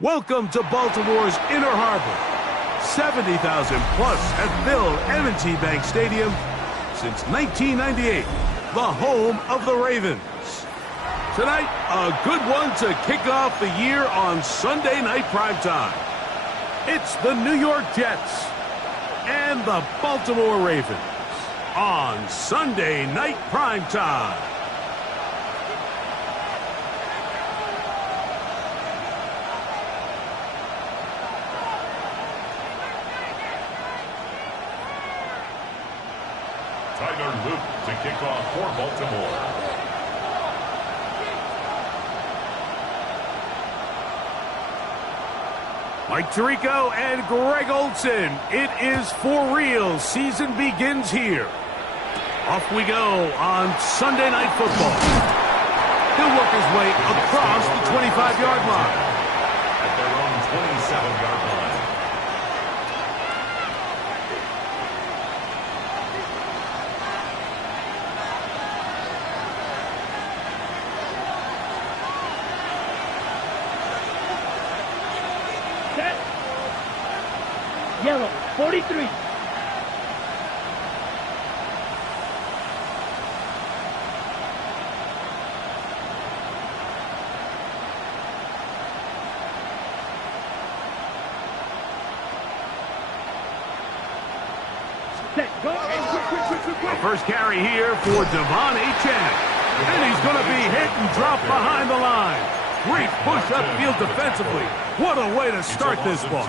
Welcome to Baltimore's Inner Harbor. 70,000 plus have filled M&T Bank Stadium since 1998, the home of the Ravens. Tonight, a good one to kick off the year on Sunday Night Primetime. It's the New York Jets and the Baltimore Ravens on Sunday Night Primetime. Luke to kick off for Baltimore. Mike Tirico and Greg Olsen. It is for real. Season begins here. Off we go on Sunday Night Football. He'll work his way across the 25-yard line. At their own 27-yard line. Yellow, 43. Set, go. The first carry here for Devon Achane. And he's going to be hit and drop behind the line. Great push upfield defensively. What a way to start this ball.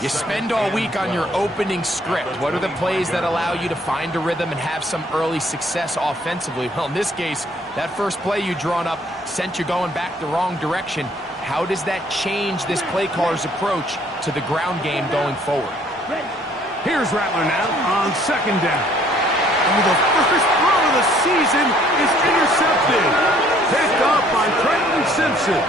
You spend all week on your opening script. What are the plays that allow you to find a rhythm and have some early success offensively? Well, in this case, that first play you drawn up sent you going back the wrong direction. How does that change this play caller's approach to the ground game going forward? Here's Rattler now on second down. Oh, the first throw of the season is intercepted. Picked up by Trenton Simpson.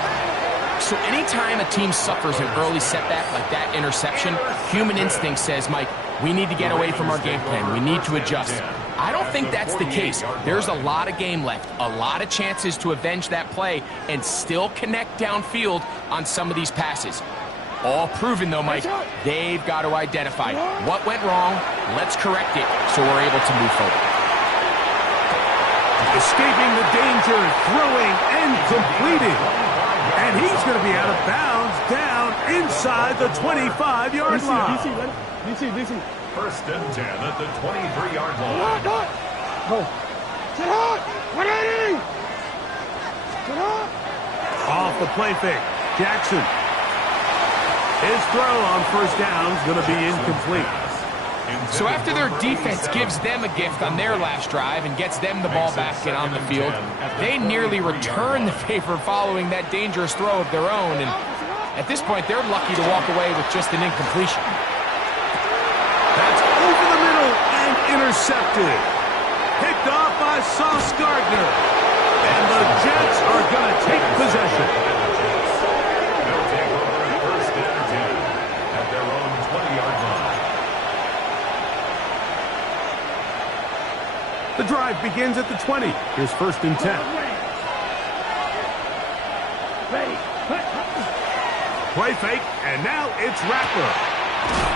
So anytime a team suffers an early setback like that interception, human instinct says, Mike, we need to get away from our game plan. We need to adjust. I don't think that's the case. There's a lot of game left, a lot of chances to avenge that play and still connect downfield on some of these passes. All proven, though, Mike, they've got to identify what went wrong, let's correct it so we're able to move forward. Escaping the danger, throwing and completing. And he's going to be out of bounds down inside the 25-yard line. DC. First and 10 at the 23-yard line. Go. Sit hot. 180. Sit hot. Off the play fake. Jackson. His throw on first down is going to be incomplete. So after their defense gives them a gift on their last drive and gets them the ball back and on the field, they nearly return the favor following that dangerous throw of their own. And at this point, they're lucky to walk away with just an incompletion. That's over the middle and intercepted. Picked off by Sauce Gardner. And the Jets are going to take possession. They'll take over at first and 10 at their own 20-yard line. The drive begins at the 20. Here's first and 10. Play fake, and now it's Rattler.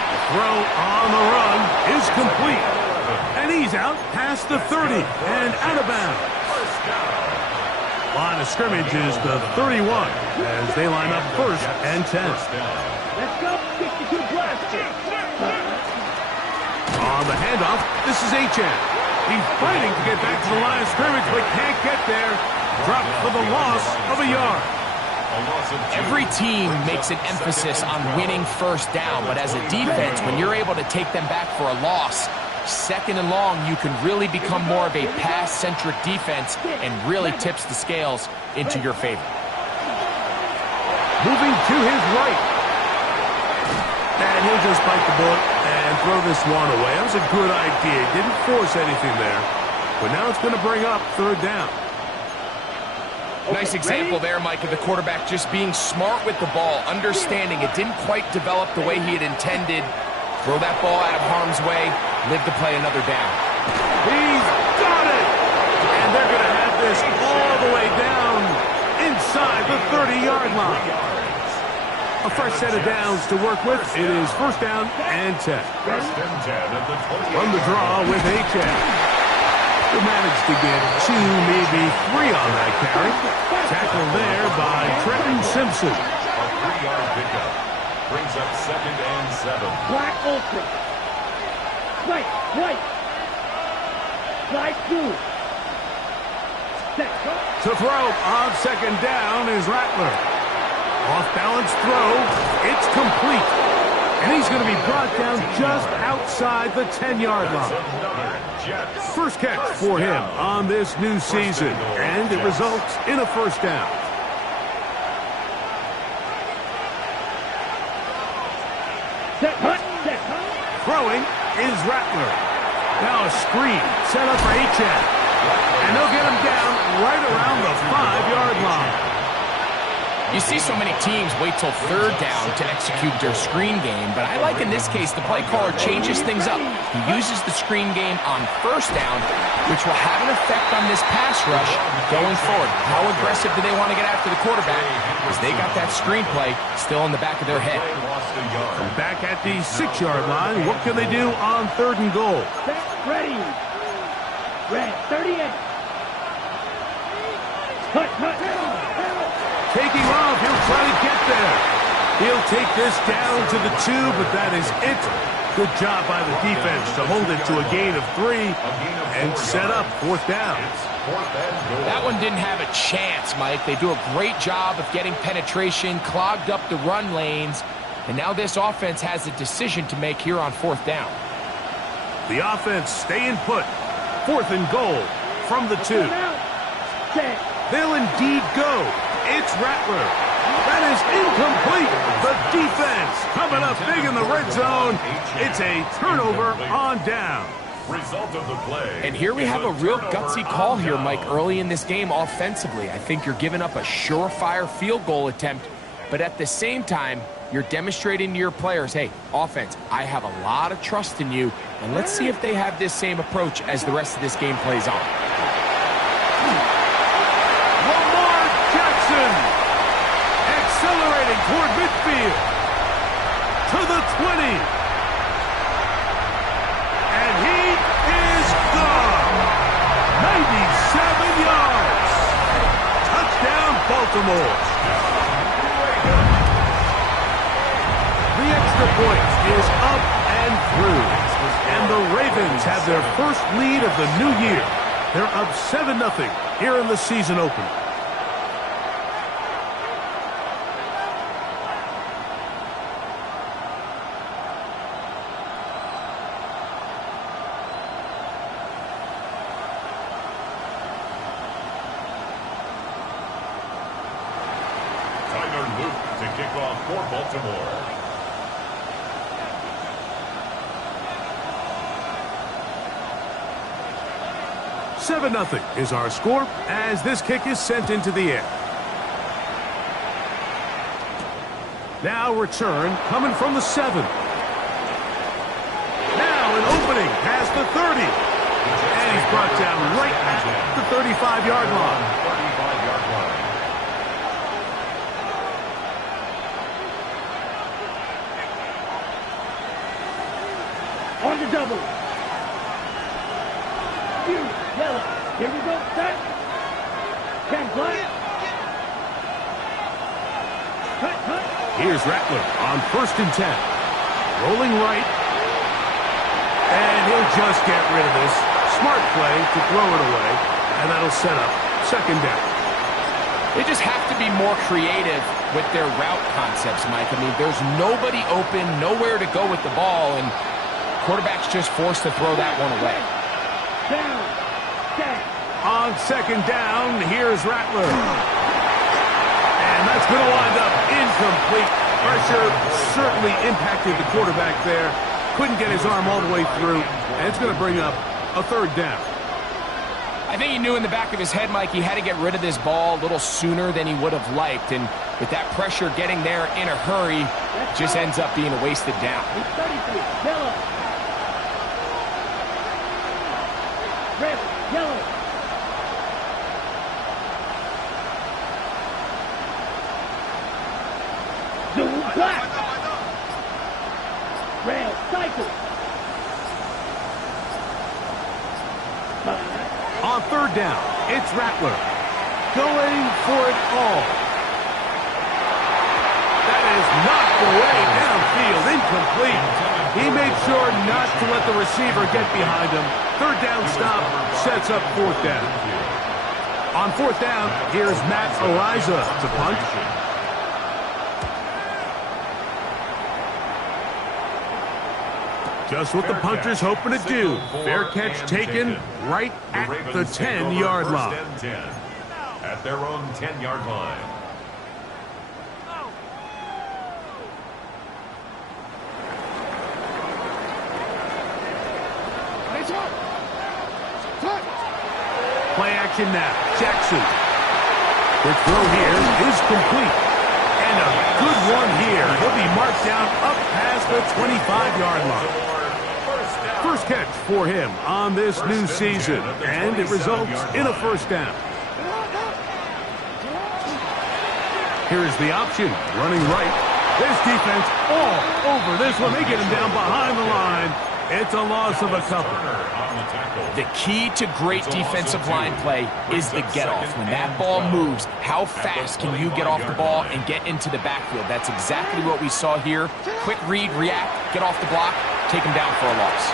The throw on the run is complete. And he's out past the 30 and out of bounds. Line of scrimmage is the 31 as they line up first and 10. Let's go. 62 plus. On the handoff, this is Achane. He's fighting to get back to the line of scrimmage, but can't get there. Dropped for the loss of a yard. Every team makes an emphasis on winning first down, but as a defense, when you're able to take them back for a loss, second and long, you can really become more of a pass-centric defense and really tips the scales into your favor. Moving to his right. And he'll just bite the bullet and throw this one away. That was a good idea. Didn't force anything there. But now it's going to bring up third down. Nice example there, Mike, of the quarterback just being smart with the ball, understanding it didn't quite develop the way he had intended. Throw that ball out of harm's way, live to play another down. He's got it! And they're going to have this all the way down inside the 30-yard line. A fresh set of downs to work with. It is first down and 10. First and 10 at the 28. From the draw with H.N. He managed to get 2, maybe 3 on that carry. Tackled there by Trenton Simpson. A 3-yard pickup. Brings up second and 7. Black Ultra. Right, right. Slide through. Set. To throw on second down is Rattler. Off-balance throw. It's complete. And he's going to be brought down just outside the 10-yard line. First catch for him on this new season. And it results in a first down. Set, hut, set. Throwing is Rattler. Now a screen set up for H.N. And they'll get him down right around the 5-yard line. You see so many teams wait till third down to execute their screen game, but I like in this case the play caller changes things up. He uses the screen game on first down, which will have an effect on this pass rush going forward. How aggressive do they want to get after the quarterback? Because they got that screen play still in the back of their head. From back at the 6-yard line, what can they do on third and goal? Set, ready. Red, 38. Hut, hut. Taking off, he'll try to get there. He'll take this down to the 2, but that is it. Good job by the defense to hold it to a gain of 3 and set up fourth down. That one didn't have a chance, Mike. They do a great job of getting penetration, clogged up the run lanes, and now this offense has a decision to make here on fourth down. The offense staying put. Fourth and goal from the 2. Set. They'll indeed go. It's Rattler. That is incomplete. The defense coming up big in the red zone. It's a turnover on down. Result of the play. And here we have a real gutsy call here, Mike, early in this game offensively. I think you're giving up a surefire field goal attempt, but at the same time, you're demonstrating to your players, hey, offense, I have a lot of trust in you, and let's see if they have this same approach as the rest of this game plays on. Accelerating toward midfield. To the 20. And he is gone. 97 yards. Touchdown, Baltimore. The extra point is up and through. And the Ravens have their first lead of the new year. They're up 7-0 here in the season opener. To kick off for Baltimore. Seven 0 is our score as this kick is sent into the air. Now return coming from the 7. Now an opening past the 30. And he's brought down right at the 35-yard line. 35-yard line. On the double. Yellow. Here we go. Set. 10 black. Cut, cut. Here's Rattler on first and 10. Rolling right. And he'll just get rid of this. Smart play to throw it away. And that'll set up second down. They just have to be more creative with their route concepts, Mike. I mean, there's nobody open, nowhere to go with the ball, and quarterback's just forced to throw that one away. Down. Set. On second down, here's Rattler. And that's going to wind up incomplete. Pressure certainly impacted the quarterback there. Couldn't get his arm all the way through. And it's going to bring up a third down. I think he knew in the back of his head, Mike, he had to get rid of this ball a little sooner than he would have liked. And with that pressure getting there in a hurry, just ends up being a wasted down. 33. Yellow. Red. Yellow. The one. Black. Rail cycle. 5. On third down, it's Rattler. Going for it all. That is knocked away downfield, incomplete. He made sure not to let the receiver get behind him. Third down stop sets up fourth down. On fourth down, here's Matt Eliza to punt. Just what the punter's hoping to do. Fair catch taken right at the 10-yard line. At their own 10-yard line. Play action now. Jackson. The throw here is complete. And a good one here. He'll be marked down up past the 25-yard line. First catch for him on this new season. And it results in a first down. Here's the option. Running right. This defense all over this one. They get him down behind the line. It's a loss of a couple. The key to great defensive line play is the get-off. When that ball moves, how fast can you get off the ball and get into the backfield? That's exactly what we saw here. Quick read, react, get off the block, take him down for a loss.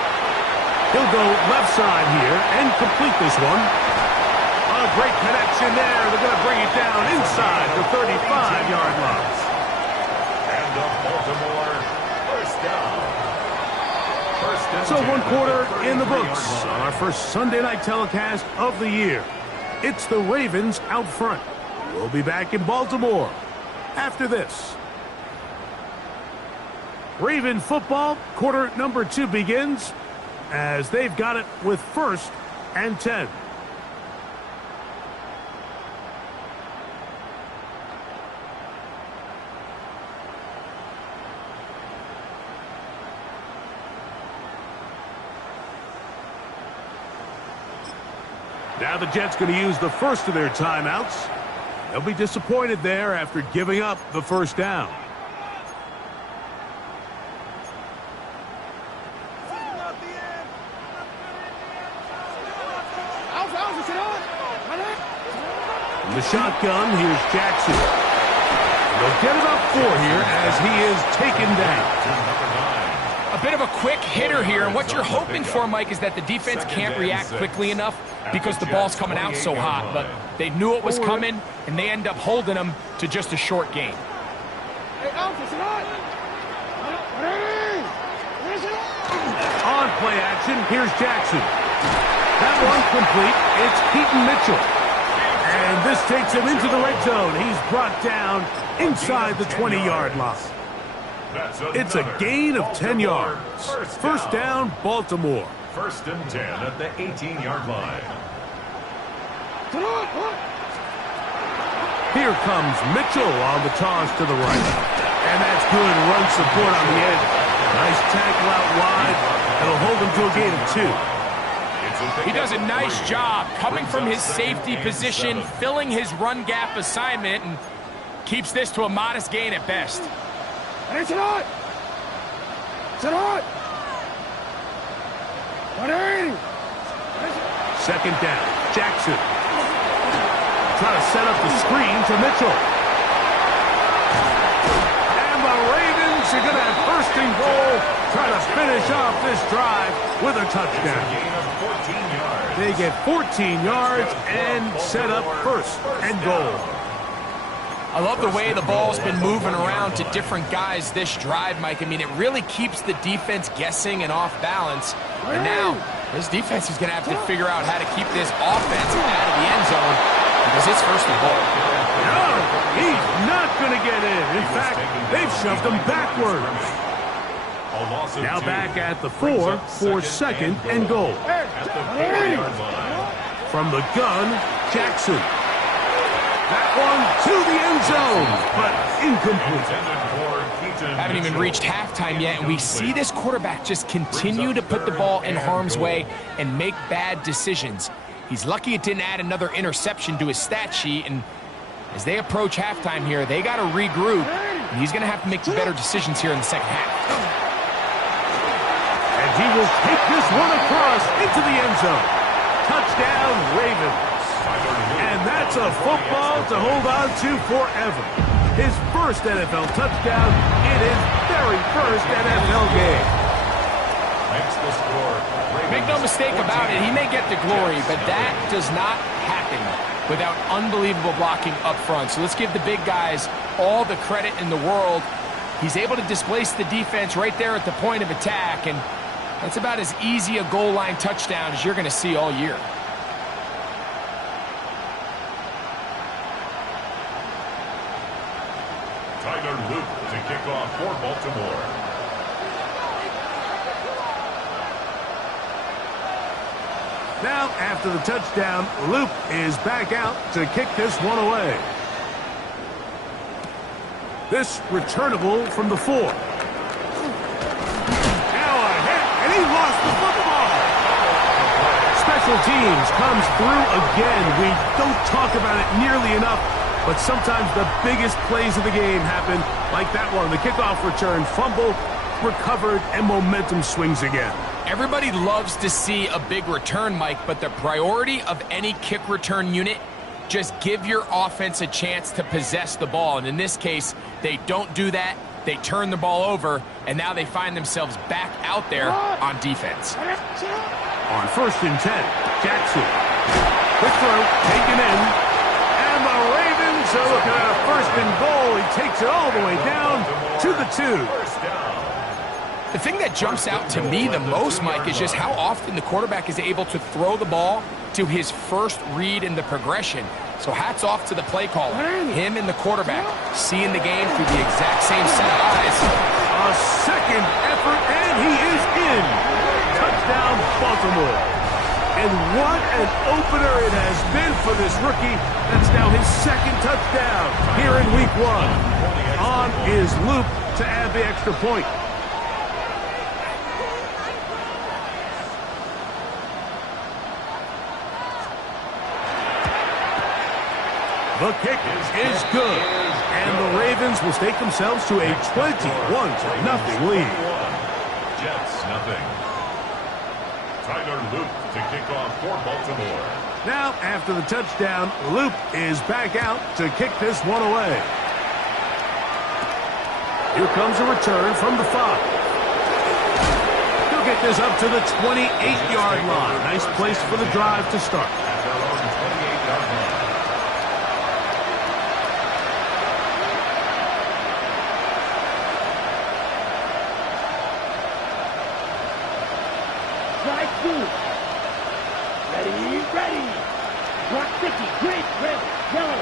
He'll go left side here and complete this one. A great connection there. They're going to bring it down inside the 35-yard line. And the Baltimore first down. So 1 quarter in the books on our first Sunday night telecast of the year. It's the Ravens out front. We'll be back in Baltimore after this. Raven football, quarter number 2 begins as they've got it with 1st and 10. Now the Jets going to use the first of their timeouts. They'll be disappointed there after giving up the first down. In the shotgun, here's Jackson. They'll get about 4 here as he is taken down. A bit of a quick hitter here, and what you're hoping for, Mike, is that the defense can't react quickly enough because the ball's coming out so hot, but they knew it was coming, and they end up holding them to just a short gain. On play action, here's Jackson. That one complete. It's Keaton Mitchell. And this takes him into the red zone. He's brought down inside the 20-yard line. It's a gain of 10 yards. First down, Baltimore. 1st and 10 at the 18-yard line. Here comes Mitchell on the toss to the right. And that's good run support on the end. Nice tackle out wide. It'll hold him to a gain of 2. He does a nice job coming from his safety position, filling his run gap assignment, and keeps this to a modest gain at best. Second down, Jackson. Trying to set up the screen to Mitchell. And the Ravens are going to have 1st and goal. Trying to finish off this drive with a touchdown. They get 14 yards and set up 1st and goal. I love the way the ball's been moving around to different guys this drive, Mike. I mean, it really keeps the defense guessing and off balance. And now, this defense is going to have to figure out how to keep this offense out of the end zone because it's 1st and goal. No, he's not going to get in. In fact, they've shoved him backwards. Now back at the 4 for 2nd and goal. From the gun, Jackson. That one to the end zone, but incomplete. Haven't even reached halftime yet, and we see this quarterback just continue to put the ball in harm's way and make bad decisions. He's lucky it didn't add another interception to his stat sheet, and As they approach halftime here, they got to regroup, and he's going to have to make some better decisions here in the second half. And he will take this one across into the end zone. Touchdown, Ravens. And that's a football to hold on to forever. His first NFL touchdown in his very first NFL game. Makes the score. Make no mistake about it, he may get the glory, but that does not happen without unbelievable blocking up front. So let's give the big guys all the credit in the world. He's able to displace the defense right there at the point of attack, and that's about as easy a goal line touchdown as you're going to see all year. Tyler Luke to kick off for Baltimore. Now, after the touchdown, Luke is back out to kick this one away. This returnable from the 4. Now a hit, and he lost the football. Special teams comes through again. We don't talk about it nearly enough, but sometimes the biggest plays of the game happen like that one. The kickoff return, fumble, recovered, and momentum swings again. Everybody loves to see a big return, Mike, but the priority of any kick return unit, just give your offense a chance to possess the ball. And in this case, they don't do that. They turn the ball over, and now they find themselves back out there on defense. On 1st and 10, Jackson. Quick throw, taken in. And the Ravens are looking at a 1st and goal. He takes it all the way down to the 2. The thing that jumps out to me the most, Mike, is just how often the quarterback is able to throw the ball to his first read in the progression. So hats off to the play caller. Him and the quarterback seeing the game through the exact same set of eyes. A second effort, and he is in. Touchdown, Baltimore. And what an opener it has been for this rookie. That's now his second touchdown here in Week 1. On is Luke to add the extra point. The kick is good, and the Ravens will stake themselves to a 21-0 lead. Jets, nothing. Tyler Luke to kick off for Baltimore. Now, after the touchdown, Luke is back out to kick this one away. Here comes a return from the 5. He'll get this up to the 28-yard line. Nice place for the drive to start. At their own 28-yard line. Ready. Block 50. Great. Red. Yellow.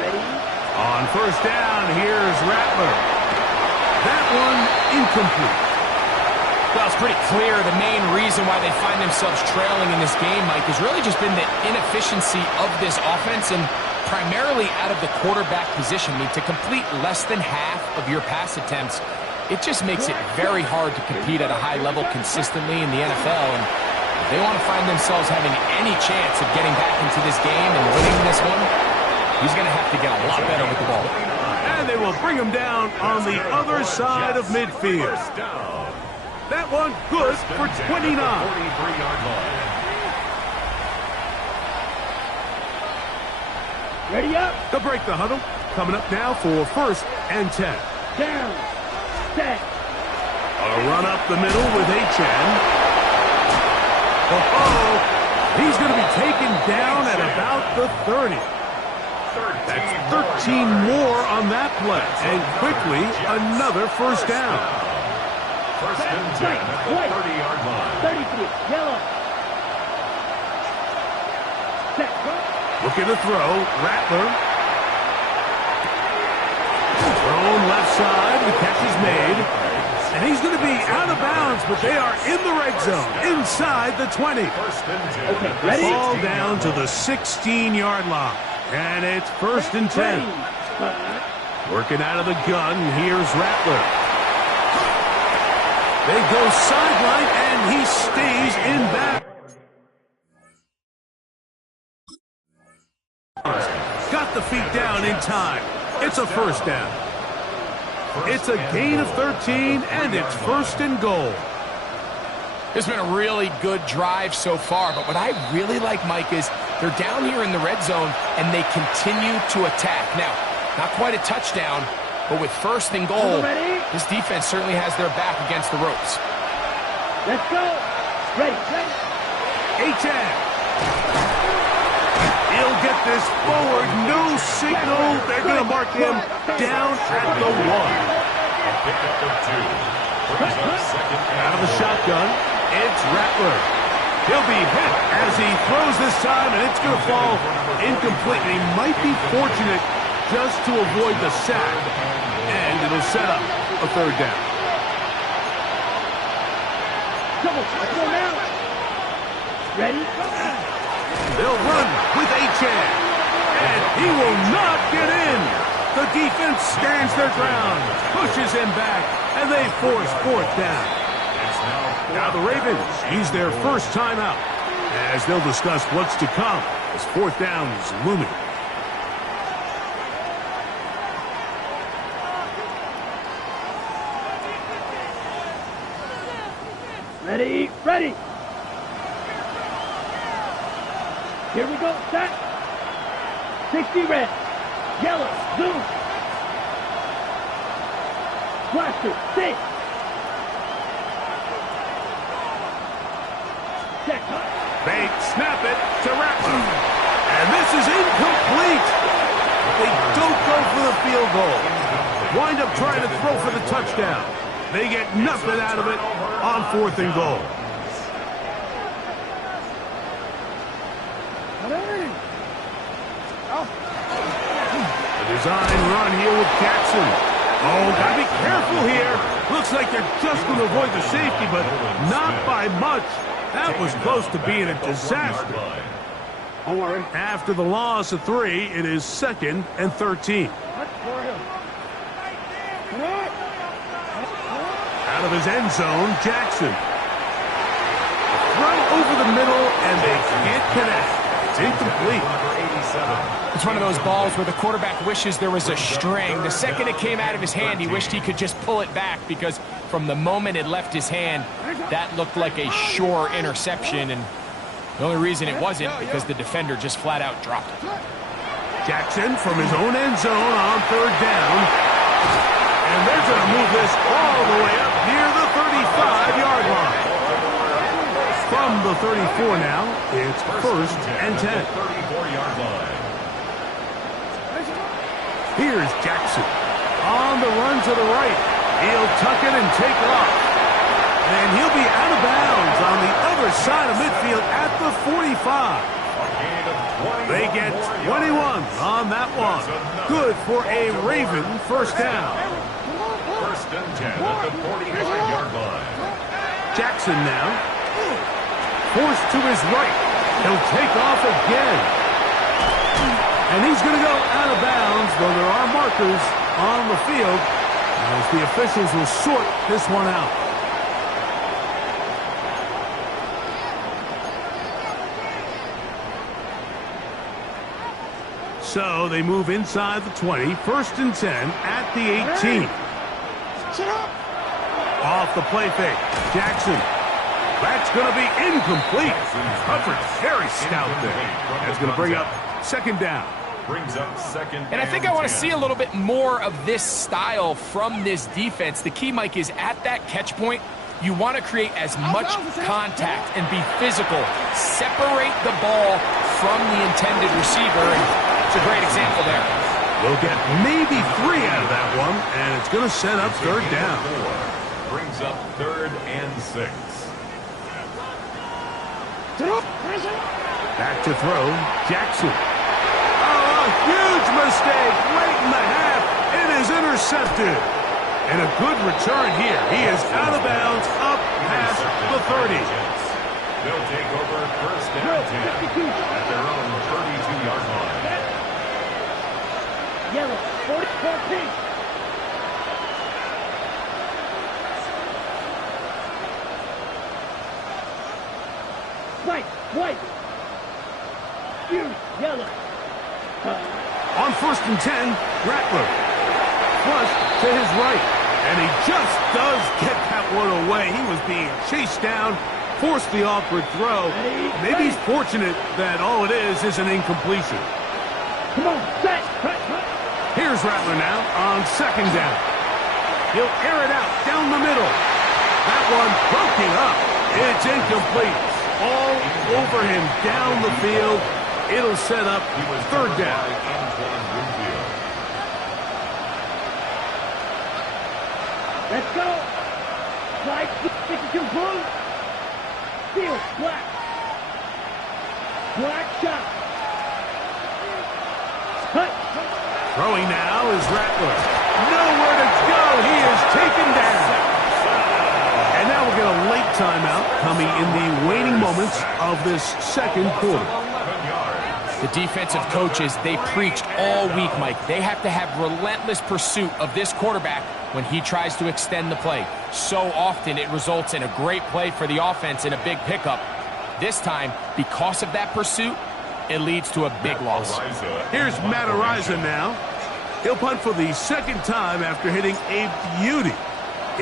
Ready. On 1st down, here's Rattler. That one incomplete. Well, it's pretty clear the main reason why they find themselves trailing in this game, Mike, has really just been the inefficiency of this offense and primarily out of the quarterback position. I mean, to complete less than half of your pass attempts, it just makes it very hard to compete at a high level consistently in the NFL. And if they want to find themselves having any chance of getting back into this game and winning this one, he's going to have to get a lot better with the ball. And they will bring him down on the other side of midfield. That one good for 29. 43-yard line. Ready up. They'll break the huddle. Coming up now for 1st and 10. Down. Set. A run up the middle with Achane. He's going to be taken down at about the 30. That's 13 more on that play. And quickly, another 1st down. 1st and 10 at the 30-yard line. 33. Yellow. Set. Looking to throw. Rattler. Thrown left side. The catch is made. And he's going to be out of bounds, but they are in the red zone, inside the 20. 1st and 10. Okay, ready? Ball down to the 16-yard line. And it's 1st and 10. Working out of the gun, here's Rattler. They go sideline, and he stays in back. Got the feet down in time. It's a first down. It's a gain of 13, and it's first and goal. It's been a really good drive so far, but what I really like, Mike, is they're down here in the red zone, and they continue to attack. Now, not quite a touchdown, but with first and goal, this defense certainly has their back against the ropes. Let's go. Ready. A-10. He'll get this forward. No signal. They're going to mark him down at the 1. A pickup of 2. Brings up second Out of the shotgun, it's Rattler. He'll be hit as he throws this time, and it's going to fall incomplete. And he might be fortunate just to avoid the sack, and it'll set up a third down. Let's go now. Ready? They'll run with Achane, and he will not get in. The defense stands their ground, pushes him back, and they force fourth down. Now the Ravens use their first timeout, as they'll discuss what's to come as fourth down is looming. Ready. Here we go, set. 60 red, yellow, blue. Blaster, 6. Check. They snap it to Rattler. And this is incomplete. They don't go for the field goal. Wind up trying to throw for the touchdown. They get nothing out of it on fourth and goal. The design run here with Jackson. Oh, gotta be careful here. Looks like they're just going to avoid the safety, but not by much. That was close to being a disaster. Don't worry. After the loss of 3, it is second and 13. Out of his end zone, Jackson. Right over the middle, and they can't connect. It's incomplete. It's one of those balls where the quarterback wishes there was a string. The second it came out of his hand, he wished he could just pull it back, because from the moment it left his hand, that looked like a sure interception, and the only reason it wasn't because the defender just flat out dropped it. Jackson from his own end zone on third down. And they're going to move this all the way up near the 35-yard line. From the 34 now, it's first and 10. 34-yard line. Here's Jackson on the run to the right. He'll tuck it and take off. And he'll be out of bounds on the other side of midfield at the 45. They get 21 on that one. Good for a Raven first down. First and 10 at the 45-yard line. Jackson now. Forced to his right. He'll take off again. And he's going to go out of bounds, though there are markers on the field, as the officials will sort this one out. So they move inside the 20, first and 10 at the 18. Off the play fake, Jackson. That's going to be incomplete. Coverage very stout there. That's going to bring up second down. Brings up second And I think I want to see a little bit more of this style from this defense. The key, Mike, is at that catch point, you want to create as much contact and be physical. Separate the ball from the intended receiver. And it's a great example there. We'll get maybe 3 out of that one, and it's going to set up third down. Brings up third and 6. Back to throw, Jackson. Oh, a huge mistake late in the half. It is intercepted. And a good return here. He is out of bounds up past the 30. They'll take over first and 10 at their own 32-yard line. Yellow, 14. White. You, yellow. On and 10, Rattler. Flush to his right. And he just does get that one away. He was being chased down, forced the awkward throw. Maybe he's fortunate that all it is an incompletion. Come on, set. Here's Rattler now on second down. He'll air it out down the middle. That one broken up. It's incomplete. All over him down the field. It'll set up third down. Let's go. Slide, 62 blue. Steal, black. Black shot. Cut. Throwing now is Rattler. Nowhere to go. He is taken down. And now we'll get a late timeout coming in the waning moments of this second quarter. The defensive coaches, they preached all week, Mike. They have to have relentless pursuit of this quarterback when he tries to extend the play. So often it results in a great play for the offense and a big pickup. This time, because of that pursuit, it leads to a big loss. Here's Matt Ariza now. He'll punt for the second time after hitting a beauty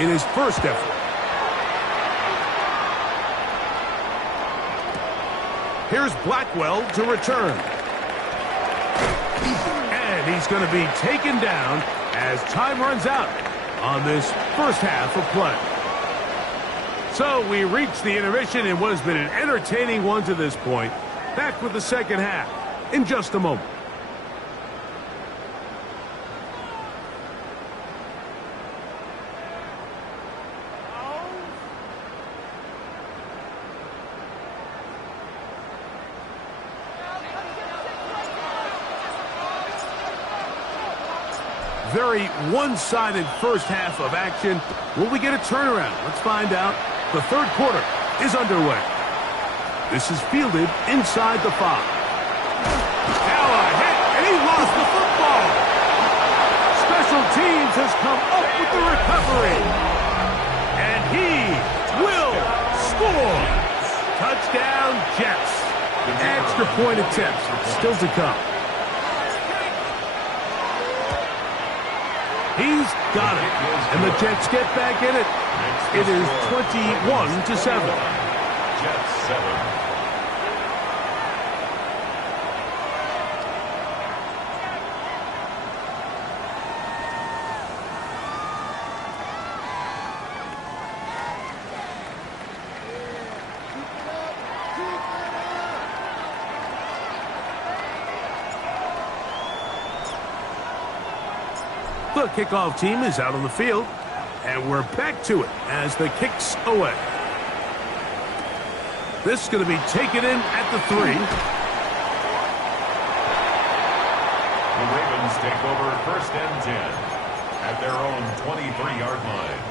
in his first effort. Here's Blackwell to return. And he's going to be taken down as time runs out on this first half of play. So we reach the intermission in what has been an entertaining one to this point. Back with the second half in just a moment. Very one-sided first half of action. Will we get a turnaround? Let's find out. The third quarter is underway. This is fielded inside the 5. Now a hit, and he lost the football. Special teams has come up with the recovery. And he will score. Touchdown, Jets. Extra point attempt still to come. He's got it. And the Jets get back in it. It is 21-7. Jets 7. The kickoff team is out on the field, and we're back to it as the kick's away. This is going to be taken in at the 3. The Ravens take over first and 10 at their own 23-yard line.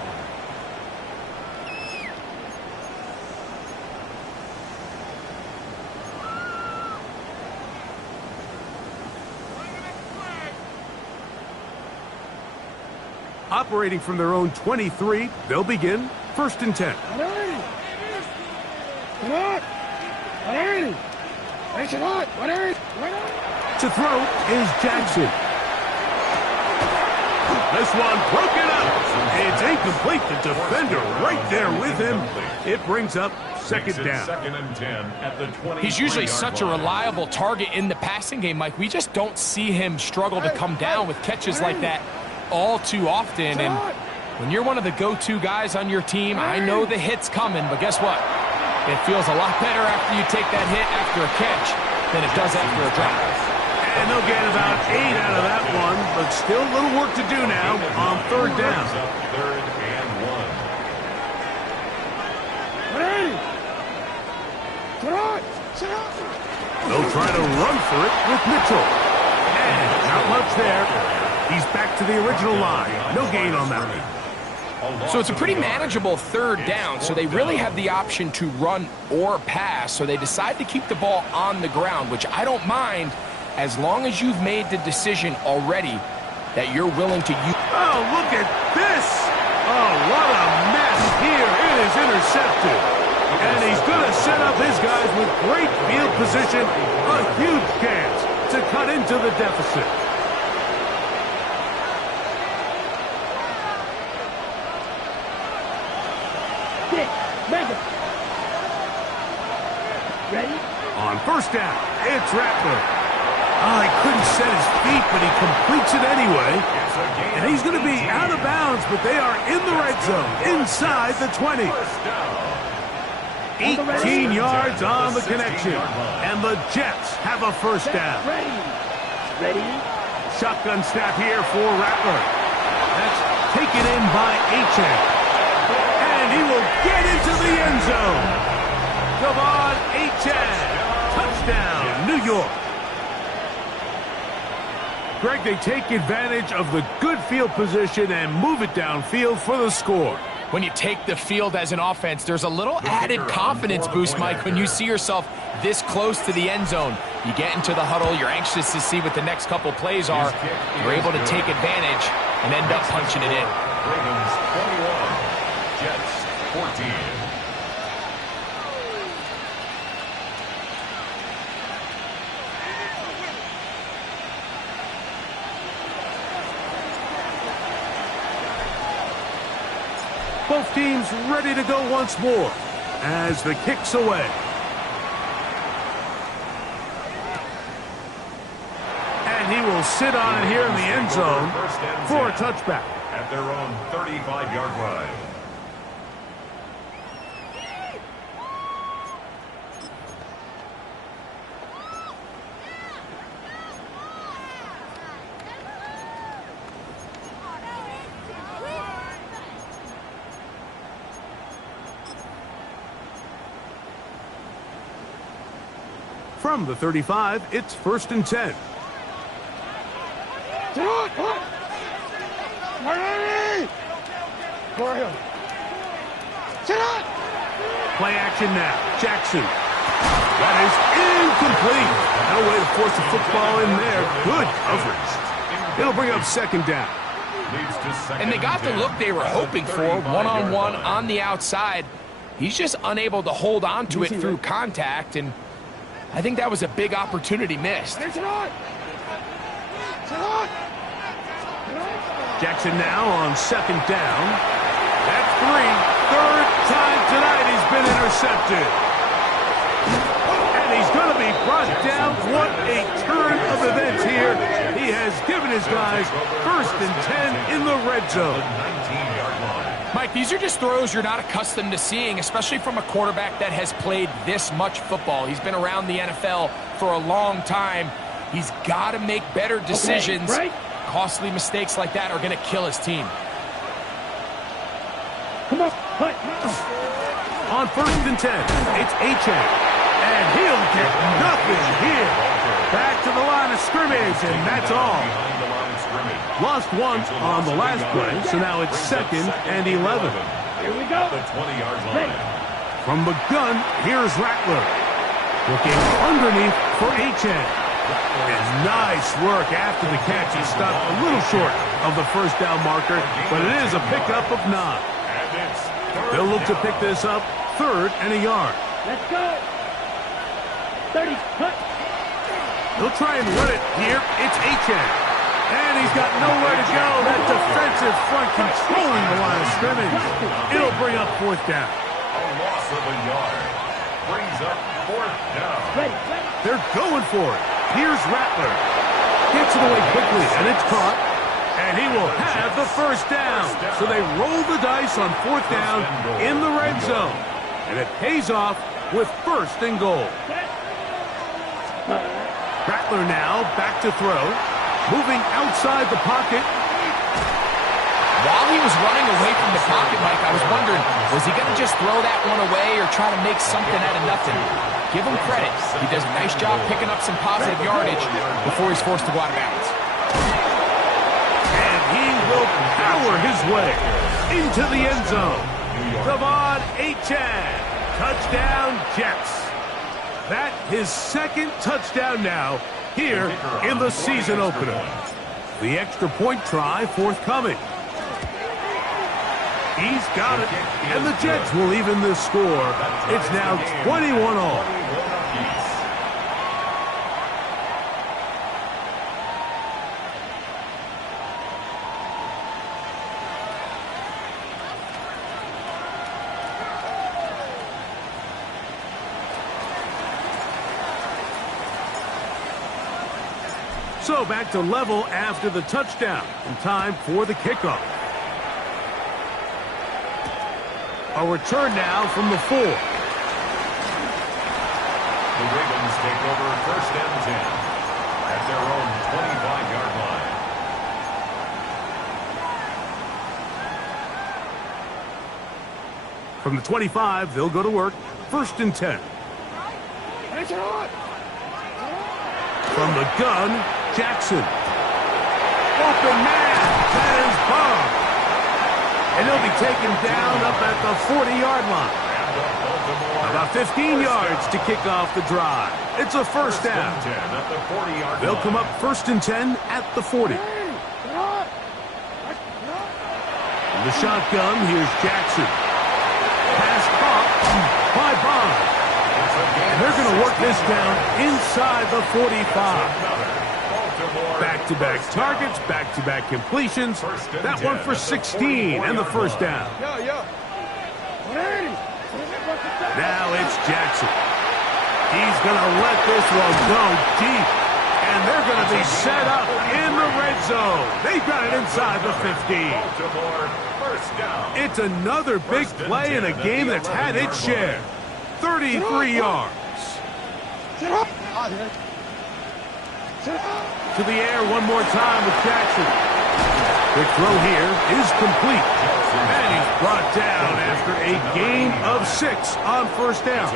Operating from their own 23, they'll begin first and 10. To throw is Jackson. This one broken up. It's incomplete. The defender right there with him. It brings up second down. Second and 10 at the 20. He's usually such a reliable target in the passing game, Mike. We just don't see him struggle to come down with catches like that all too often. And when you're one of the go-to guys on your team, I know the hit's coming, but guess what? It feels a lot better after you take that hit after a catch than it does after a drop. And they'll get about 8 out of that one, but still a little work to do now on third down. Third and 1. They'll try to run for it with Mitchell. And not much there. He's back to the original line. No gain on that one. So it's a pretty manageable third down, so they really have the option to run or pass, so they decide to keep the ball on the ground, which I don't mind as long as you've made the decision already that you're willing to use. Oh, look at this! Oh, what a mess here. It is intercepted. And he's going to set up his guys with great field position. A huge chance to cut into the deficit. Tiger. Ready? On first down, it's Rattler. Oh, he couldn't set his feet, but he completes it anyway. And he's going to be out of bounds, but they are in the red zone, inside the 20. 18 yards on the connection. And the Jets have a first down. Ready? Shotgun snap here for Rattler. That's taken in by Achane. And he will get into the end zone. Devon Achane. Touchdown, New York. Greg, they take advantage of the good field position and move it downfield for the score. When you take the field as an offense, there's a little added confidence boost, Mike, when you see yourself this close to the end zone. You get into the huddle, you're anxious to see what the next couple plays are. You're able to take advantage and end up punching it in. Ravens 21, Jets 14. Both teams ready to go once more as the kick's away. And he will sit on it here in the end zone for a touchback. At their own 35-yard line. From the 35, it's 1st and 10. Play action now. Jackson. That is incomplete. No way to force the football in there. Good coverage. It'll bring up 2nd down. And they got the look they were hoping for, one-on-one on the outside. He's just unable to hold on to it through contact, and I think that was a big opportunity missed. Jackson now on 2nd down. That's 3. 3rd time tonight he's been intercepted. And he's going to be brought down. What a turn of events here. He has given his guys 1st and 10 in the red zone. Mike, these are just throws you're not accustomed to seeing, especially from a quarterback that has played this much football. He's been around the NFL for a long time. He's got to make better decisions. Okay, right. Costly mistakes like that are going to kill his team. Come on, put. On 1st and 10, it's Achane. And he'll get nothing here. Back to the line of scrimmage, and that's all. Lost one on the last play, so now it's 2nd and 11. Here we go. The 20-yard line. From the gun, here's Rattler. Looking underneath for Achane. And nice work after the catch. He stopped a little short of the 1st down marker, but it is a pickup of 9. They'll look to pick this up 3rd and a yard. Let's go. 30, cut. He'll try and run it here. It's Achane. And he's got nowhere to go. That defensive front controlling the line of scrimmage. It'll bring up 4th down. A loss of a yard. Brings up 4th down. Ready. They're going for it. Here's Rattler. Gets it away quickly, and it's caught. And he will have the 1st down. So they roll the dice on 4th down in the red zone. And it pays off with 1st and goal. Rattler now back to throw. Moving outside the pocket. While he was running away from the pocket, Mike, I was wondering, was he going to just throw that one away or try to make something out of nothing? Give him credit. He does a nice job picking up some positive yardage before he's forced to go out of bounds. And he will power his way into the end zone. Devon Achane. Touchdown, Jets. That his 2nd touchdown now here in the season opener. The extra point try forthcoming. He's got it, and the Jets will even this score. It's now 21-all. So back to level after the touchdown, and time for the kickoff. A return now from the 4. The Ravens take over 1st and 10 at their own 25-yard line. From the 25, they'll go to work. 1st and 10. From the gun, Jackson. Open man. That is Bob. And he'll be taken down up at the 40-yard line. About 15 yards to kick off the drive. It's a 1st down. They'll come up 1st and 10 at the 40. In the shotgun, here's Jackson. Pass caught by Bond. And they're going to work this down inside the 45. Back-to-back targets, back-to-back completions. That one for 16 and the 1st down. Now it's Jackson. He's going to let this one go deep. And they're going to be set up in the red zone. They've got it inside the 15. It's another big play in a game that's had its share. 33 yards. To the air one more time with Jackson. Quick throw here is complete. And he's brought down after a gain of 6 on 1st down.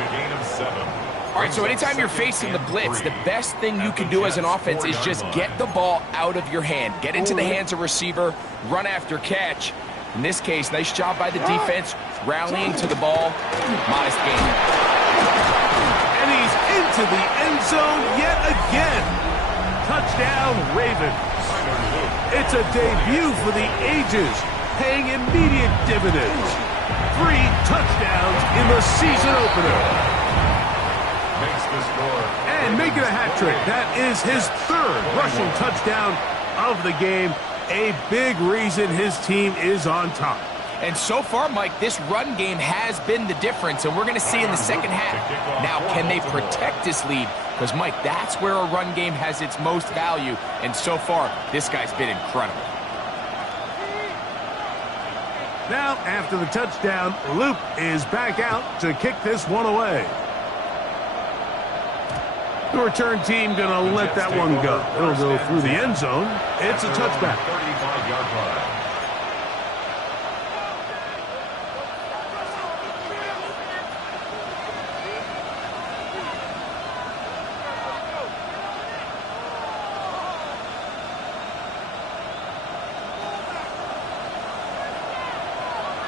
All right, so anytime you're facing the blitz, the best thing you can do as an offense is just get the ball out of your hand. Get into the hands of receiver, run after catch. In this case, nice job by the defense, rallying to the ball. Modest gain. And he's into the end zone yet again. Touchdown, Ravens. It's a debut for the ages, paying immediate dividends. 3 touchdowns in the season opener. And making a hat trick. That is his 3rd rushing touchdown of the game. A big reason his team is on top. And so far, Mike, this run game has been the difference, and we're going to see in the second half. Now, can they protect this lead? Because, Mike, that's where a run game has its most value, and so far, this guy's been incredible. Now, after the touchdown, Luke is back out to kick this one away. The return team going to let that one go. It'll go through the end zone. It's a touchback. 35-yard line.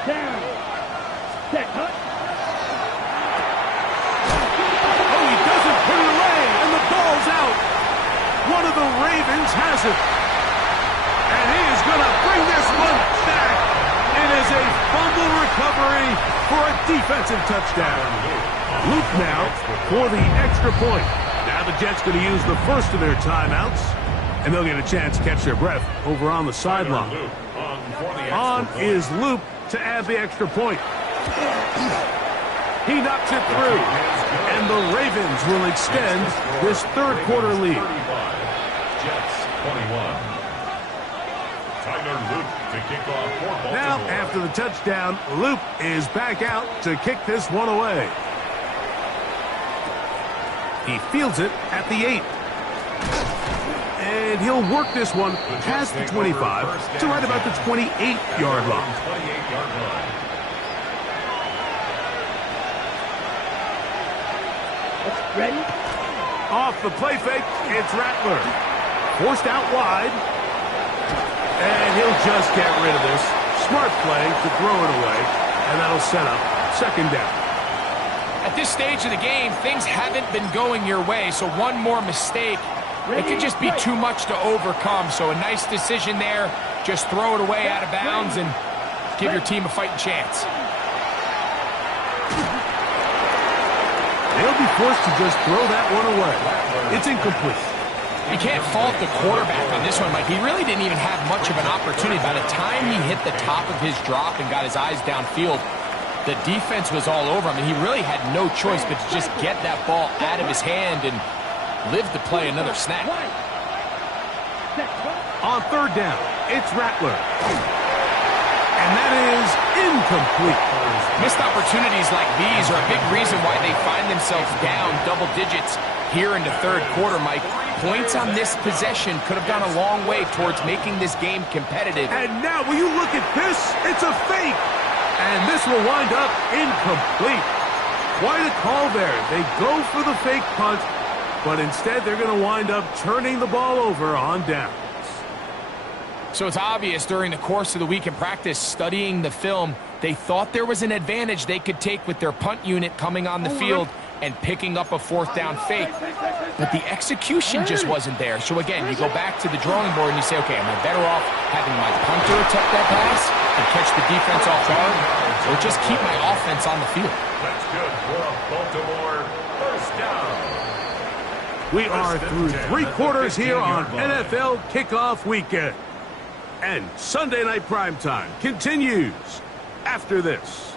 Down. Set cut. Oh, he doesn't put it away, and the ball's out. One of the Ravens has it. And he is going to bring this one back. It is a fumble recovery for a defensive touchdown. Luke now for the extra point. Now the Jets going to use the first of their timeouts, and they'll get a chance to catch their breath over on the sideline. On is Luke to add the extra point. He knocks it through, and the Ravens will extend this 3rd quarter lead. Jets 21. Now, after the touchdown, Luke is back out to kick this one away. He fields it at the 8. And he'll work this one past the 25 to right about the 28-yard line. Ready? Off the play fake, it's Rattler. Forced out wide. And he'll just get rid of this. Smart play to throw it away. And that'll set up 2nd down. At this stage of the game, things haven't been going your way, so one more mistake, it could just be too much to overcome. So a nice decision there. Just throw it away out of bounds and give your team a fighting chance. They'll be forced to just throw that one away. It's incomplete. You can't fault the quarterback on this one, Mike. He really didn't even have much of an opportunity. By the time he hit the top of his drop and got his eyes downfield, the defense was all over him, and he really had no choice but to just get that ball out of his hand and live to play another snap. On third down, it's Rattler. And that is incomplete. Missed opportunities like these are a big reason why they find themselves down double digits here in the third quarter, Mike. Points on this possession could have gone a long way towards making this game competitive. And now, will you look at this? It's a fake. And this will wind up incomplete. Quite a call there. They go for the fake punt, but instead they're going to wind up turning the ball over on downs. So it's obvious during the course of the week in practice, studying the film, they thought there was an advantage they could take with their punt unit coming on the field and picking up a fourth down fake. But the execution just wasn't there. So again, you go back to the drawing board and you say, okay, am I better off having my punter attempt that pass and catch the defense off guard, or just keep my offense on the field? That's good for a Baltimore first down. We are through three quarters here on NFL Kickoff Weekend. And Sunday Night Primetime continues after this.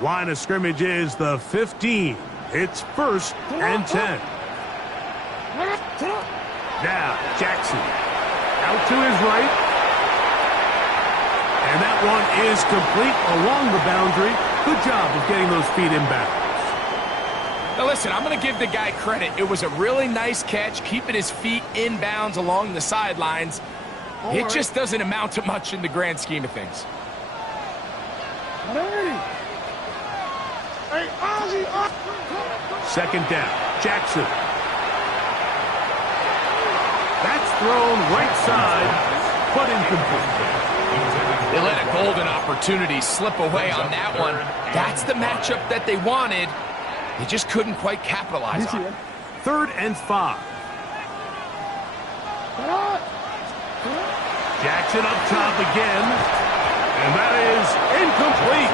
Line of scrimmage is the 15. It's 1st and 10. Now, Jackson out to his right. And that one is complete along the boundary. Good job of getting those feet inbounds. Now listen, I'm going to give the guy credit. It was a really nice catch, keeping his feet inbounds along the sidelines. It just doesn't amount to much in the grand scheme of things. Second down, Jackson. That's thrown right side, but incomplete. They let a golden opportunity slip away on that one. That's the matchup that they wanted. They just couldn't quite capitalize on it. 3rd and 5. Jackson up top again. And that is incomplete.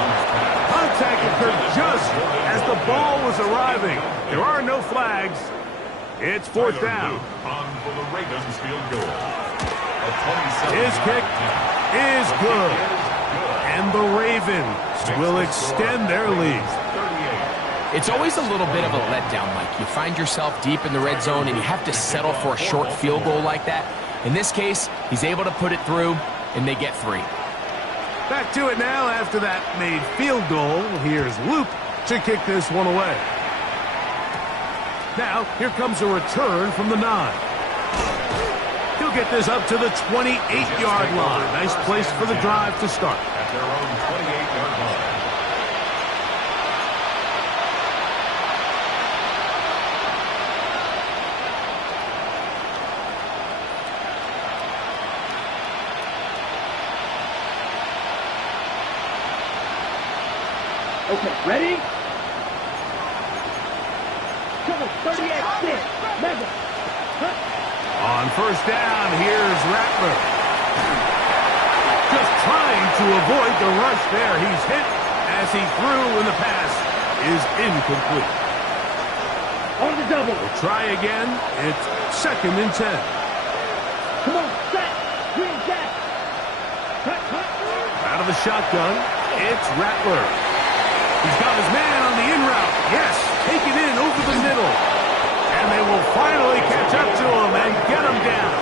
Contact occurred just as the ball was arriving. There are no flags. It's 4th down. On for the Ravens field goal. His kick is good. And the Ravens will extend their lead. It's always a little bit of a letdown, Mike. You find yourself deep in the red zone and you have to settle for a short field goal like that. In this case, he's able to put it through, and they get 3. Back to it now after that made field goal. Here's Luke to kick this one away. Now, here comes a return from the 9. He'll get this up to the 28-yard line. Nice place for the drive to start. At their own 28-yard line. Okay, ready? Come on, 38-6. Madden. On 1st down, here's Rattler. Just trying to avoid the rush there. He's hit as he threw, and the pass is incomplete. On the double. We'll try again. It's 2nd and 10. Come on, set. Green jack. Cut, cut. Out of the shotgun, it's Rattler. He's got his man on the in route. Yes, take it in over the middle. And they will finally catch up to him and get him down.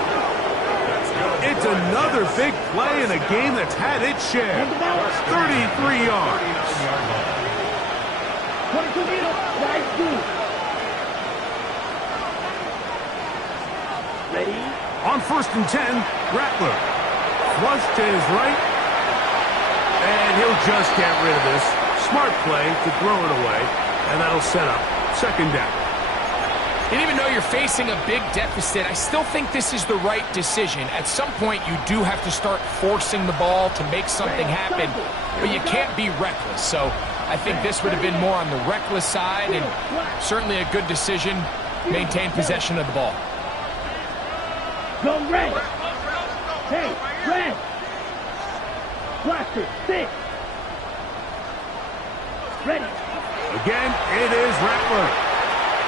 It's another big play in a game that's had its share. 33 yards. 22 meters. Nice move. Ready? On 1st and 10, Rattler. Flush to his right. And he'll just get rid of this. Smart play to throw it away. And that'll set up 2nd down. And even though you're facing a big deficit, I still think this is the right decision. At some point, you do have to start forcing the ball to make something happen, but you can't be reckless. So I think this would have been more on the reckless side, and certainly a good decision. Maintain possession of the ball. Go red. Hey, red. Blaster, 6. Ready. Again, it is Rattler.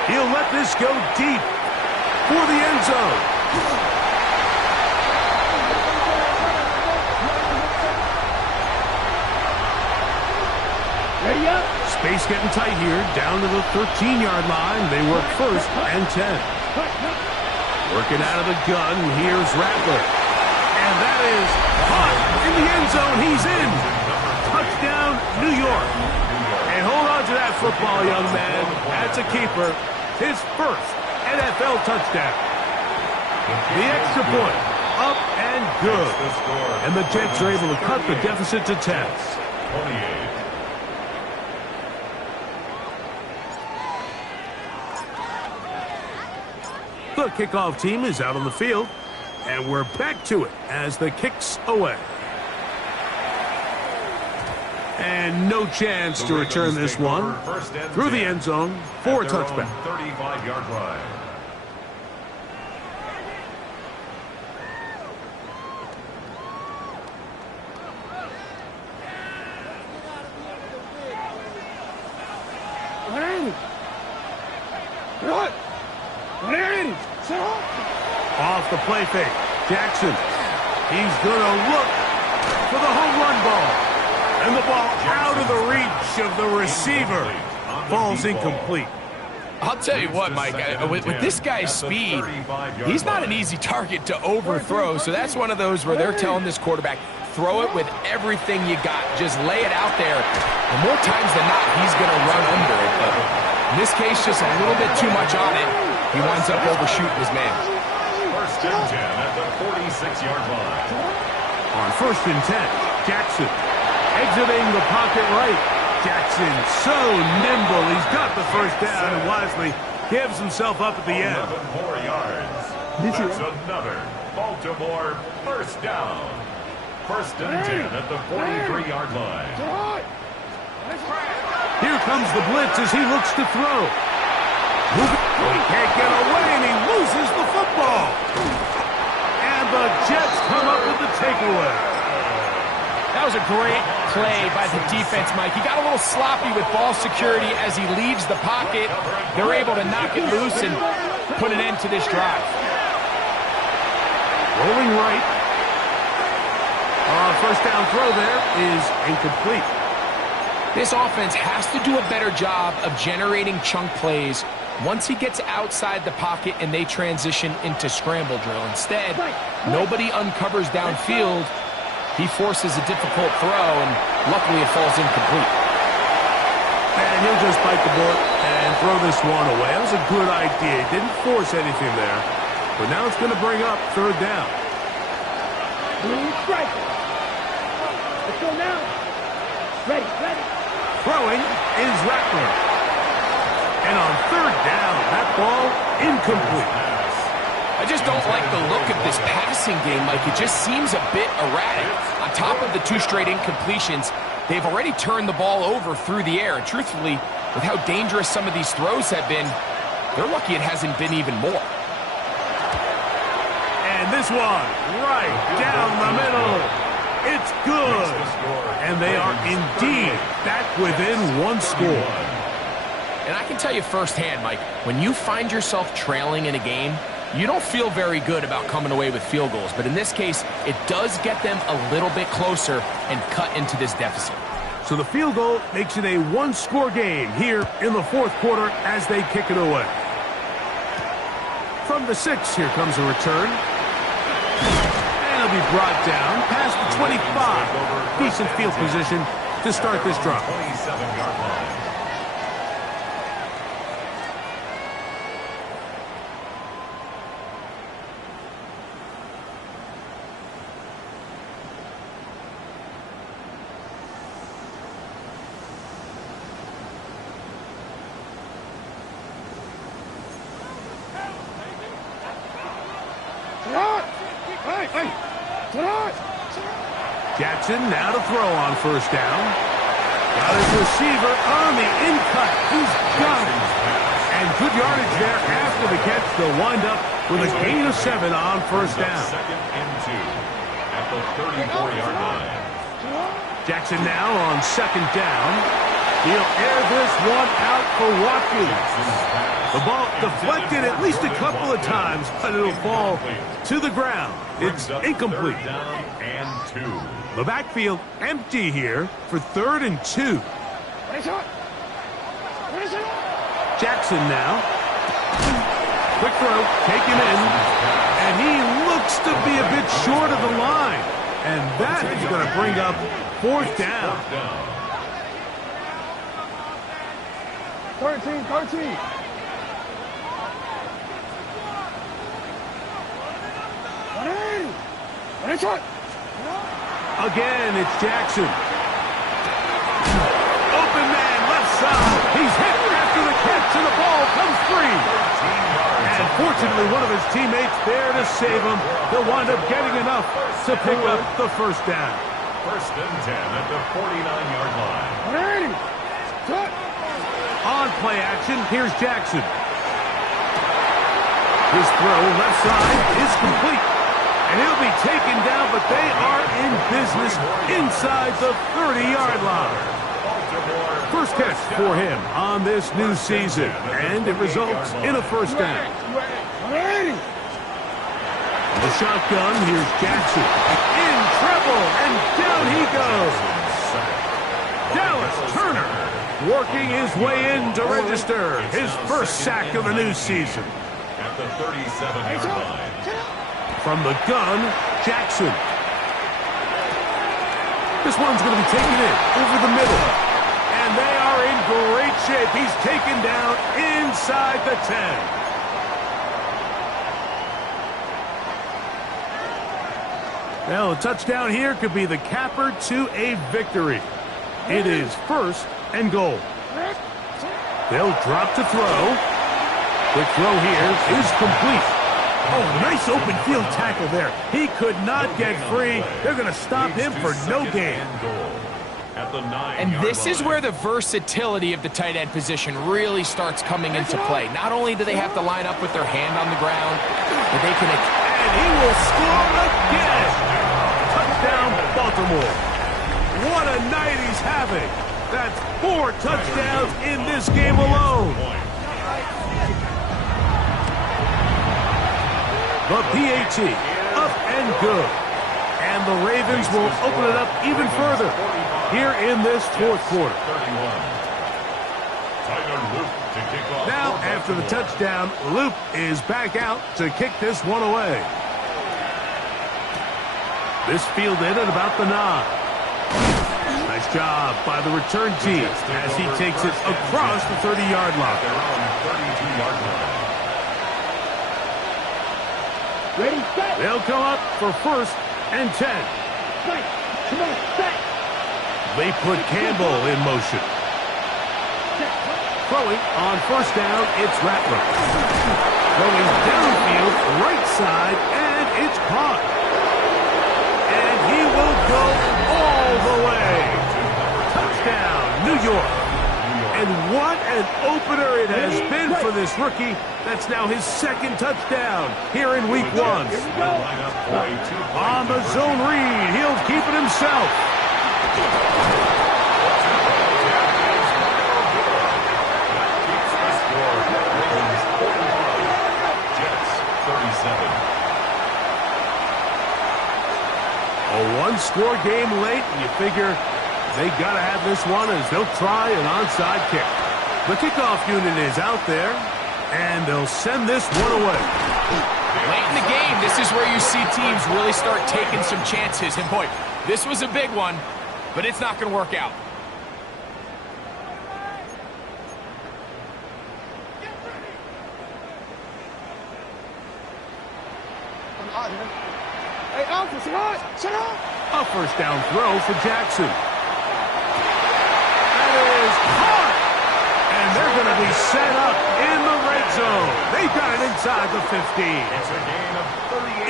He'll let this go deep for the end zone. Space getting tight here. Down to the 13-yard line. They work first and 10. Working out of the gun, here's Rattler. And that is caught in the end zone. He's in. Touchdown, New York. And hold on to that football, young man. That's a keeper. His first NFL touchdown. The extra point. Up and good. And the Jets are able to cut the deficit to 10. 28. The kickoff team is out on the field, and we're back to it as the kick's away. And no chance to return this one through the end zone for a touchback. 35-yard line. Off the play fake. Jackson. He's going to look for the home run ball. And the ball out of the reach of the receiver. Falls incomplete. I'll tell you what, Mike, with this guy's speed, he's not an easy target to overthrow. So that's one of those where they're telling this quarterback, throw it with everything you got. Just lay it out there. And more times than not, he's going to run under it. But in this case, just a little bit too much on it. He winds up overshooting his man. First and 10 at the 46-yard line. On first and 10, Jackson exiting the pocket right. Jackson so nimble. He's got the first down and wisely gives himself up at the end. 11 more yards. That's another Baltimore first down. First and 10 at the 43-yard line. Here comes the blitz as he looks to throw. He can't get away, and he loses the football. And the Jets come up with the takeaway. That was a great play by the defense, Mike. He got a little sloppy with ball security as he leaves the pocket. They're able to knock it loose and put an end to this drive. Rolling right. First down throw there is incomplete. This offense has to do a better job of generating chunk plays once he gets outside the pocket and they transition into scramble drill. Instead, nobody uncovers downfield. He forces a difficult throw, and luckily it falls incomplete. And he'll just bite the bullet and throw this one away. That was a good idea. He didn't force anything there. But now it's going to bring up third down. Strike. Let's go now. Ready. Throwing is Rattler. And on third down, that ball incomplete. I just don't like the look of this passing game, Mike. It just seems a bit erratic. On top of the two straight incompletions, they've already turned the ball over through the air. And truthfully, with how dangerous some of these throws have been, they're lucky it hasn't been even more. And this one, right down the middle. It's good. And they are indeed back within one score. And I can tell you firsthand, Mike, when you find yourself trailing in a game, you don't feel very good about coming away with field goals. But in this case, it does get them a little bit closer and cut into this deficit. So the field goal makes it a one-score game here in the fourth quarter as they kick it away. From the 6, here comes a return. And it'll be brought down past the 25. Decent field position to start this drive. 27-yard line. Jackson now to throw on first down. Got his receiver on the in-cut. He's got it. And good yardage there after the catch. They'll wind up with a gain of 7 on first down. Second and 2 at the 34-yard line. Jackson now on second down. He'll air this one out for Watkins. The ball deflected at least a couple of times, but it'll fall to the ground. It's incomplete. Third down and 2. The backfield empty here for 3rd and 2. Jackson now. Quick throw, taken in. And he looks to be a bit short of the line. And that is going to bring up fourth down. 13. Again, it's Jackson. Open man, left side. He's hit after the catch, and the ball comes free. And fortunately, one of his teammates there to save him. He'll wind up getting enough to pick up the first down. First and 10 at the 49-yard line. On play action, here's Jackson. His throw left side is complete. And he'll be taken down, but they are in business inside the 30-yard line. First catch for him on this new season, and it results in a first down. The shotgun, here's Jackson. In trouble, and down he goes. Dallas Turner working his way in to register his first sack of the new season. At the 37-yard line. From the gun, Jackson. This one's going to be taken in over the middle. And they are in great shape. He's taken down inside the 10. Well, a touchdown here could be the capper to a victory. It is first and goal. They'll drop to throw. The throw here is complete. Oh, nice open field tackle there. He could not get free. They're going to stop him for no gain. And this is where the versatility of the tight end position really starts coming into play. Not only do they have to line up with their hand on the ground, but they can... And he will score again. Touchdown, Baltimore. What a night he's having. That's 4 touchdowns in this game alone. The PAT, up and good. And the Ravens will open it up even further here in this fourth quarter. Now, after the touchdown, Loop is back out to kick this one away. This fielded at about the 9. Nice job by the return team as he takes it across the 30-yard line. Ready, set. They'll come up for first and 10. Right. Come on, set. They put Campbell in motion. Throwing on first down, it's Rattler. Throwing downfield, right side, and it's caught. And he will go all the way. Touchdown, New York. And what an opener it has been for this rookie. That's now his second touchdown here in week 1. On the zone read, he'll keep it himself. A one-score game late, and you figure they got to have this one as they'll try an onside kick. The kickoff unit is out there, and they'll send this one away. Late in the game, this is where you see teams really start taking some chances. And boy, this was a big one, but it's not going to work out. Hey, Alpha, sit up. A first down throw for Jackson. That is caught! And they're going to be set up in the red zone. They got it inside the 15.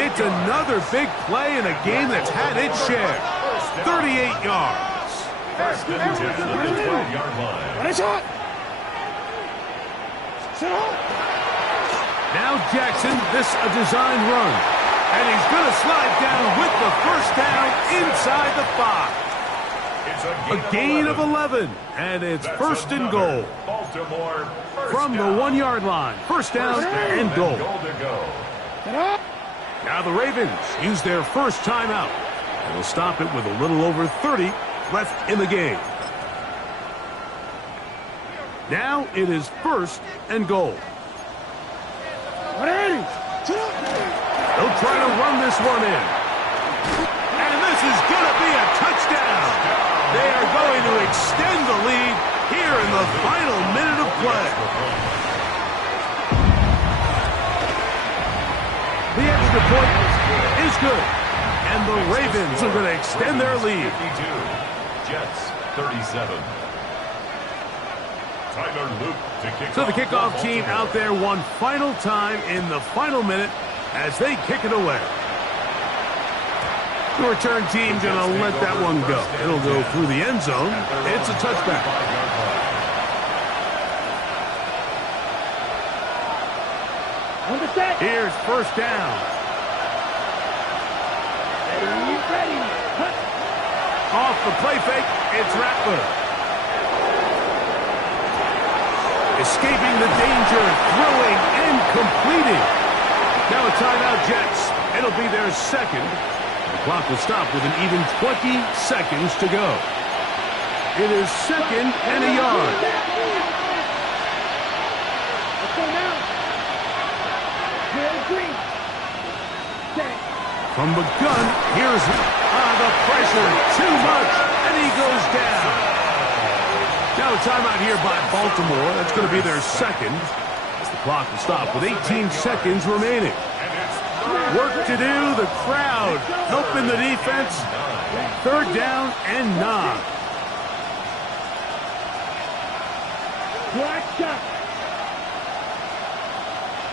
It's another big play in a game that's had its share. 38 yards. First and 10 at the 12-yard line. Now Jackson, this a design run. And he's going to slide down with the first down inside the 5. A gain of 11, and it's first and goal. From the 1-yard line. First down and goal. Now the Ravens use their first timeout. And will stop it with a little over 30 left in the game. Now it is 1st and goal. They'll try to run this one in. And this is going to be a touchdown. They are going to extend the lead here in the final minute of play. The extra point is good. And the Ravens are going to extend their lead. 52, Jets 37. So the kickoff team out there one final time in the final minute as they kick it away. The return team going to let that one go. It'll go through the end zone. It's a touchback. Here's 1st down. Ready. Off the play fake, it's Rattler. Escaping the danger, throwing and completing. Now a timeout, Jets. It'll be their 2nd. The clock will stop with an even 20 seconds to go. It is 2nd and a yard. Let's go now. Here's Green. From the gun, here's the pressure, too much, and he goes down. Now a timeout here by Baltimore. That's going to be their 2nd. As the clock will stop with 18 seconds remaining. Work to do, the crowd helping the defense. 3rd down and 9. Black shot.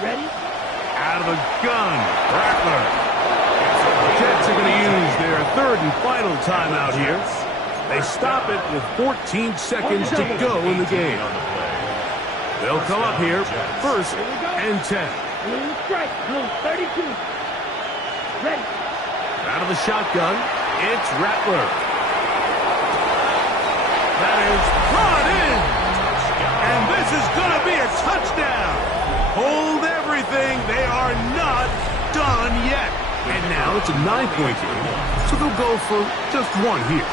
Ready? Out of the gun, Rattler. Jets are going to use their 3rd and final timeout here. They stop it with 14 seconds to go in the game. They'll come up here, 1st and 10. Strike, 32. Ready. Out of the shotgun, it's Rattler. That is brought in. And this is going to be a touchdown. Hold everything. They are not done yet. And now it's a 9-point game, so they'll go for just 1 here.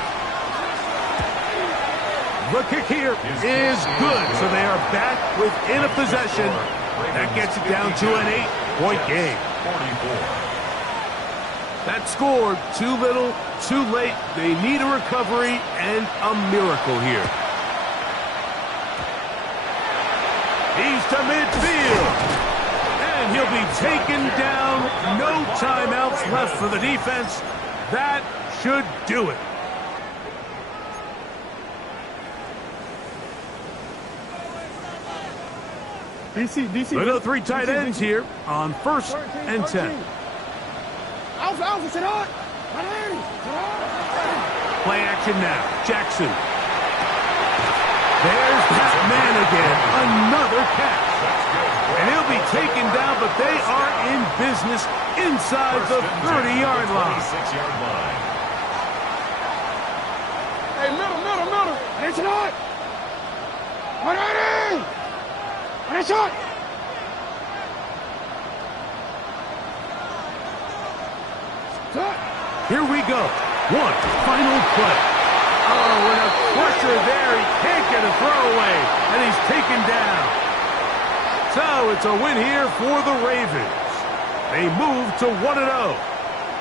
The kick here is good, so they are back within a possession. That gets it down to an 8-point game. 44. That score, too little, too late. They need a recovery and a miracle here. He's to midfield. And he'll be taken down. No timeouts left for the defense. That should do it. DC. Little 3 tight ends here on 1st and 10. Alpha, sit on. Play action now. Jackson. There's that man again. Another catch. And he'll be taken down, but they are in business inside the 30-yard line. 36-yard line. Hey, middle. It's not. Ready. And it's shot. Here we go. One final play. Oh, and a pressure there. He can't get a throwaway, and he's taken down. So it's a win here for the Ravens. They move to 1-0.